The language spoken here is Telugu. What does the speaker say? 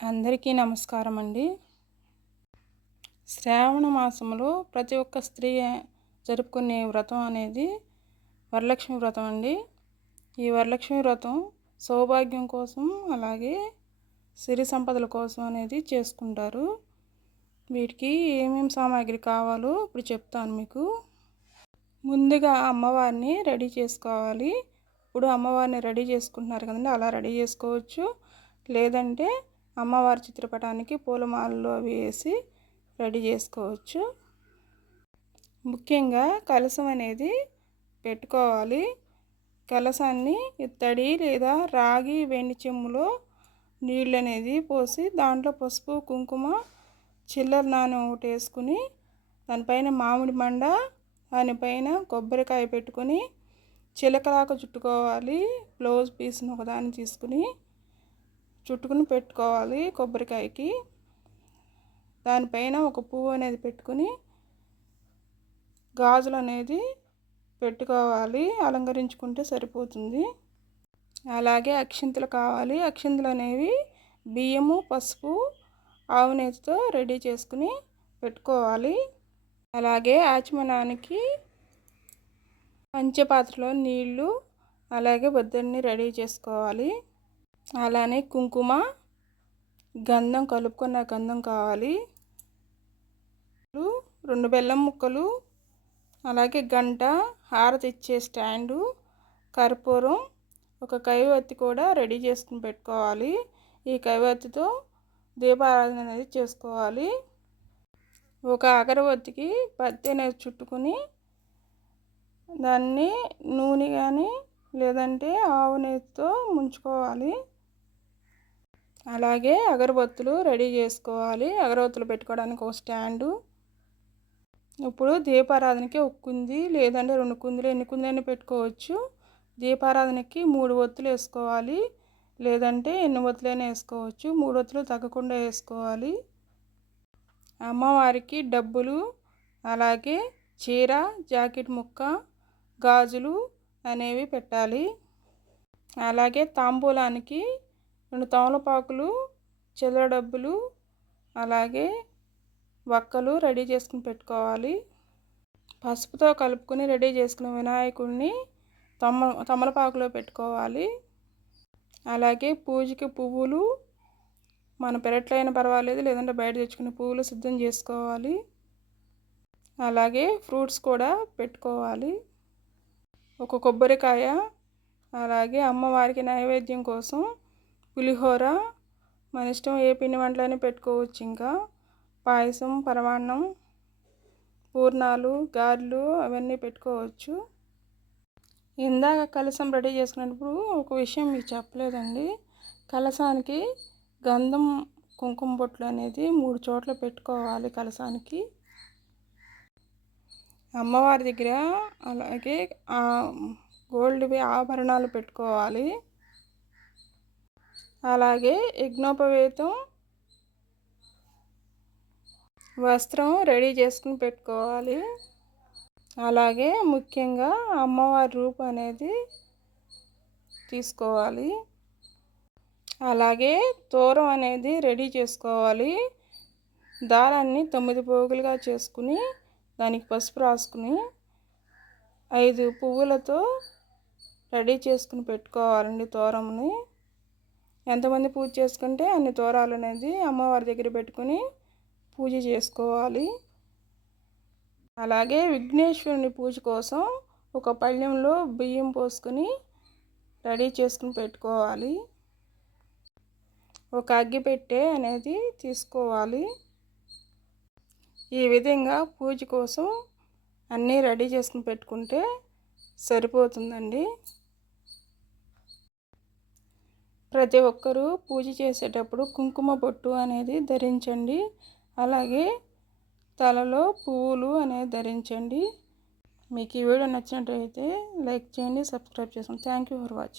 అందరికీ నమస్కారం అండి శ్రావణ మాసంలో ప్రతి ఒక్క స్త్రీ జరుపుకునే వ్రతం అనేది వరలక్ష్మి వ్రతం అండి. ఈ వరలక్ష్మి వ్రతం సౌభాగ్యం కోసం అలాగే సిరి సంపదల కోసం అనేది చేసుకుంటారు. వీటికి ఏమేమి సామాగ్రి కావాలో ఇప్పుడు చెప్తాను మీకు. ముందుగా అమ్మవారిని రెడీ చేసుకోవాలి. ఇప్పుడు అమ్మవారిని రెడీ చేసుకుంటున్నారు కదండి అలా రెడీ చేసుకోవచ్చు. లేదంటే అమ్మవారి చిత్రపటానికి పూలమాలలు అవి వేసి రెడీ చేసుకోవచ్చు. ముఖ్యంగా కలసం అనేది పెట్టుకోవాలి. కలసాన్ని ఇత్తడి లేదా రాగి వెండి చెమ్ములో నీళ్ళు అనేది పోసి దాంట్లో పసుపు కుంకుమ చిల్లర నాణ్యం ఒకటి వేసుకుని దానిపైన మామిడి మండ దానిపైన కొబ్బరికాయ పెట్టుకొని చిలకలాక చుట్టుకోవాలి. బ్లౌజ్ పీస్ని ఒకదాన్ని తీసుకుని చుట్టుకుని పెట్టుకోవాలి కొబ్బరికాయకి. దానిపైన ఒక పువ్వు అనేది పెట్టుకుని గాజులు అనేది పెట్టుకోవాలి. అలంకరించుకుంటే సరిపోతుంది. అలాగే అక్షింతలు కావాలి. అక్షింతలు అనేవి బియ్యము పసుపు ఆవు నేతితో రెడీ చేసుకుని పెట్టుకోవాలి. అలాగే ఆచమనానికి పంచపాత్రలో నీళ్ళు అలాగే బొద్దడిని రెడీ చేసుకోవాలి. అలానే కుంకుమ గంధం కలుపుకున్న గంధం కావాలి. రెండు బెల్లం ముక్కలు అలాగే గంట హారతి ఇచ్చే స్టాండు కర్పూరం ఒక కైవత్తి కూడా రెడీ చేసుకుని పెట్టుకోవాలి. ఈ కైవత్తితో దీపారాధన అనేది చేసుకోవాలి. ఒక అగరవత్తికి పత్తి అనేది చుట్టుకుని దాన్ని నూనె కానీ లేదంటే ఆవు నెయ్యితో ముంచుకోవాలి. అలాగే అగరబత్తులు రెడీ చేసుకోవాలి. అగరబత్తులు పెట్టుకోవడానికి ఒక స్టాండు. ఇప్పుడు దీపారాధనకి ఒక కుంది లేదంటే రెండు కుందులు ఎన్ని కుందులైనా పెట్టుకోవచ్చు. దీపారాధనకి మూడు ఒత్తులు వేసుకోవాలి. లేదంటే ఎన్ని ఒత్తులైనా వేసుకోవచ్చు. మూడు ఒత్తులు తగ్గకుండా వేసుకోవాలి. అమ్మవారికి డబ్బులు అలాగే చీర జాకెట్ ముక్క గాజులు అనేవి పెట్టాలి. అలాగే తాంబూలానికి రెండు తమలపాకులు చిల్లర డబ్బులు అలాగే వక్కలు రెడీ చేసుకుని పెట్టుకోవాలి. పసుపుతో కలుపుకొని రెడీ చేసుకున్న వినాయకుడిని తమ తమలపాకులో పెట్టుకోవాలి. అలాగే పూజకి పువ్వులు మన పెరట్లో అయినా పర్వాలేదు లేదంటే బయట తెచ్చుకునే పువ్వులు సిద్ధం చేసుకోవాలి. అలాగే ఫ్రూట్స్ కూడా పెట్టుకోవాలి. ఒక కొబ్బరికాయ అలాగే అమ్మవారికి నైవేద్యం కోసం పులిహోర మన ఇష్టం ఏ పిండి వంటలైనా పెట్టుకోవచ్చు ఇంకా. పాయసం పరమాన్నం పూర్ణాలు గారెలు అవన్నీ పెట్టుకోవచ్చు. ఇందాక కలసం రెడీ చేసుకున్నప్పుడు ఒక విషయం మీకు చెప్పలేదండి. కలసానికి గంధం కుంకుమ బొట్లు అనేది మూడు చోట్ల పెట్టుకోవాలి కలసానికి. అమ్మవారి దగ్గర అలాగే గోల్డ్వి ఆభరణాలు పెట్టుకోవాలి. అలాగే యజ్ఞోపవేతం వస్త్రం రెడీ చేసుకుని పెట్టుకోవాలి. అలాగే ముఖ్యంగా అమ్మవారి రూపు అనేది తీసుకోవాలి. అలాగే తోరం అనేది రెడీ చేసుకోవాలి. దారాన్ని తొమ్మిది పోగులుగా చేసుకుని దానికి పసుపు రాసుకుని ఐదు పువ్వులతో రెడీ చేసుకుని పెట్టుకోవాలండి తోరంని ఎంతమంది పూజ చేసుకుంటే అన్ని తోరాలు అనేది అమ్మవారి దగ్గర పెట్టుకుని పూజ చేసుకోవాలి. అలాగే విఘ్నేశ్వరుని పూజ కోసం ఒక పళ్ళెంలో బియ్యం పోసుకొని రెడీ చేసుకుని పెట్టుకోవాలి. ఒక అగ్గిపెట్టె అనేది తీసుకోవాలి. ఈ విధంగా పూజ కోసం అన్నీ రెడీ చేసుకుని పెట్టుకుంటే సరిపోతుందండి. ప్రతి ఒక్కరూ పూజ చేసేటప్పుడు కుంకుమ బొట్టు అనేది ధరించండి. అలాగే తలలో పువ్వులు అనేది ధరించండి. మీకు ఈ వీడియో నచ్చినట్లయితే లైక్ చేయండి సబ్స్క్రైబ్ చేసుకోండి థ్యాంక్ యూ ఫర్ వాచింగ్.